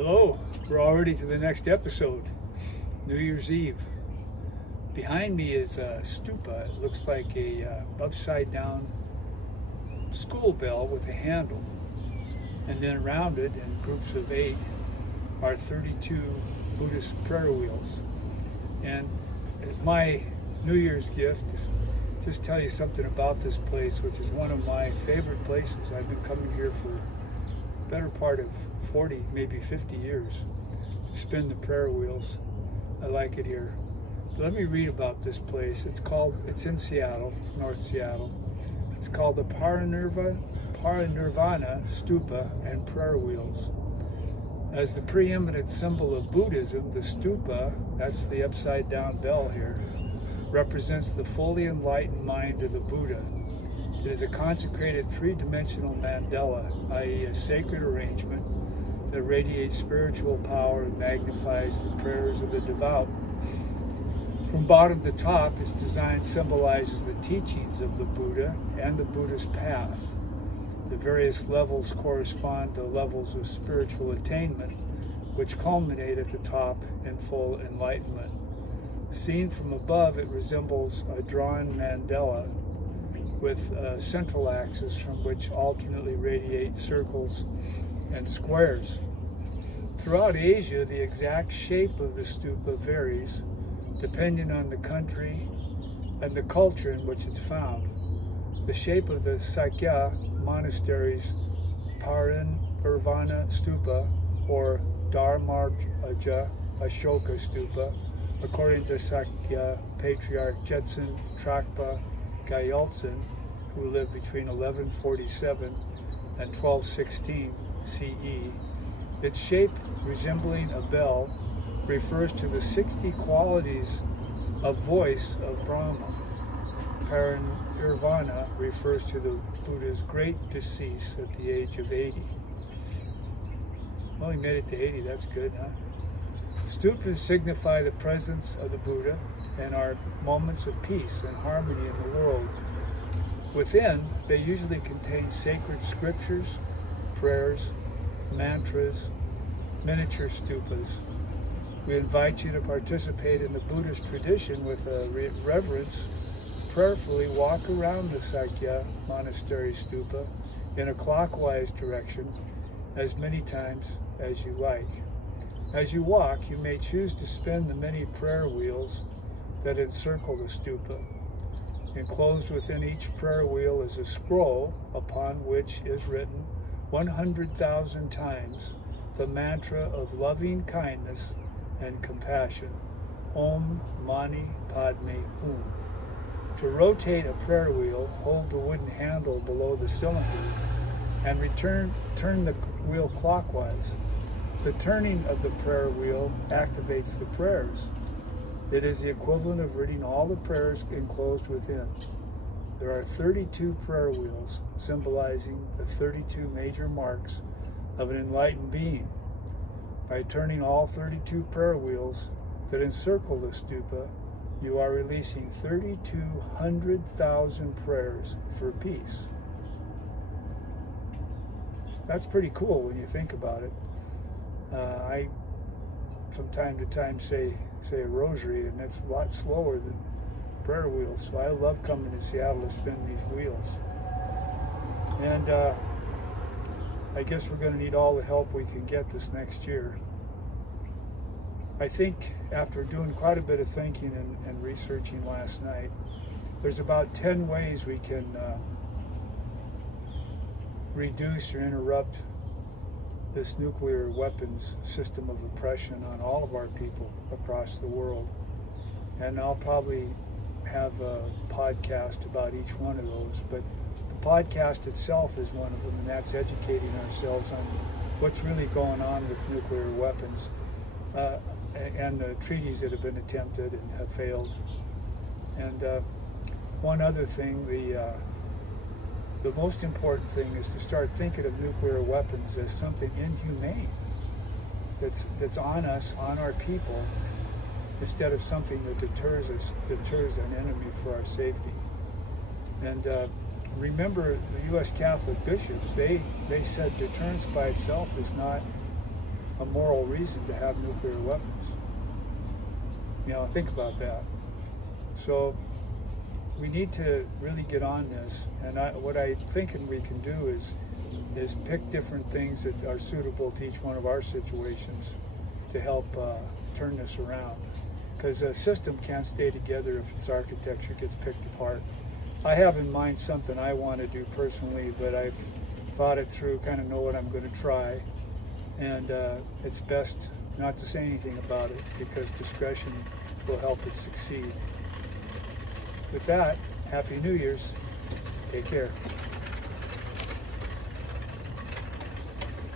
Hello, we're already to the next episode, New Year's Eve. Behind me is a stupa. It looks like a upside down school bell with a handle. And then around it, in groups of 8, are 32 Buddhist prayer wheels. And as my New Year's gift, just tell you something about this place, which is one of my favorite places. I've been coming here for the better part of 40, maybe 50 years to spin the prayer wheels. I like it here. But let me read about this place. It's in Seattle, North Seattle. It's called the Parinirvana Stupa and Prayer Wheels. As the preeminent symbol of Buddhism, the stupa, that's the upside down bell here, represents the fully enlightened mind of the Buddha. It is a consecrated three-dimensional mandala, i.e. a sacred arrangement that radiates spiritual power and magnifies the prayers of the devout. From bottom to top, its design symbolizes the teachings of the Buddha and the Buddhist path. The various levels correspond to levels of spiritual attainment, which culminate at the top in full enlightenment. Seen from above, it resembles a drawn mandala with a central axis from which alternately radiate circles and squares. Throughout Asia, the exact shape of the stupa varies depending on the country and the culture in which it's found. The shape of the Sakya monastery's Parinirvana Stupa or Dharmarja Ashoka Stupa, according to Sakya Patriarch Jetsun Trakpa Gyaltsen, who lived between 1147 and 1216 CE. Its shape, resembling a bell, refers to the 60 qualities of voice of Brahma. Parinirvana refers to the Buddha's great decease at the age of 80. Well, he made it to 80, that's good, huh? Stupas signify the presence of the Buddha and are moments of peace and harmony in the world. Within, they usually contain sacred scriptures, prayers, mantras, miniature stupas. We invite you to participate in the Buddhist tradition with a reverence. Prayerfully walk around the Sakya Monastery Stupa in a clockwise direction as many times as you like. As you walk, you may choose to spin the many prayer wheels that encircle the stupa. Enclosed within each prayer wheel is a scroll upon which is written 100,000 times the mantra of loving kindness and compassion, Om Mani Padme Hum. To rotate a prayer wheel, hold the wooden handle below the cylinder and turn the wheel clockwise. The turning of the prayer wheel activates the prayers. It is the equivalent of reading all the prayers enclosed within. There are 32 prayer wheels, symbolizing the 32 major marks of an enlightened being. By turning all 32 prayer wheels that encircle the stupa, you are releasing 3,200,000 prayers for peace. That's pretty cool when you think about it. I, from time to time, say a rosary, and that's a lot slower than prayer wheels. So I love coming to Seattle to spin these wheels. And I guess we're going to need all the help we can get this next year. I think after doing quite a bit of thinking and researching last night, there's about 10 ways we can reduce or interrupt this nuclear weapons system of oppression on all of our people across the world. And I'll probably have a podcast about each one of those, but the podcast itself is one of them, and that's educating ourselves on what's really going on with nuclear weapons and the treaties that have been attempted and have failed. And one other thing, the most important thing is to start thinking of nuclear weapons as something inhumane that's on us, on our people, instead of something that deters an enemy for our safety. And remember, the U.S. Catholic bishops, they said deterrence by itself is not a moral reason to have nuclear weapons. You know, think about that. So we need to really get on this, and what I'm thinking we can do is pick different things that are suitable to each one of our situations to help turn this around. Because a system can't stay together if its architecture gets picked apart. I have in mind something I want to do personally, but I've thought it through, kind of know what I'm going to try, and it's best not to say anything about it because discretion will help it succeed. With that, Happy New Year's. Take care.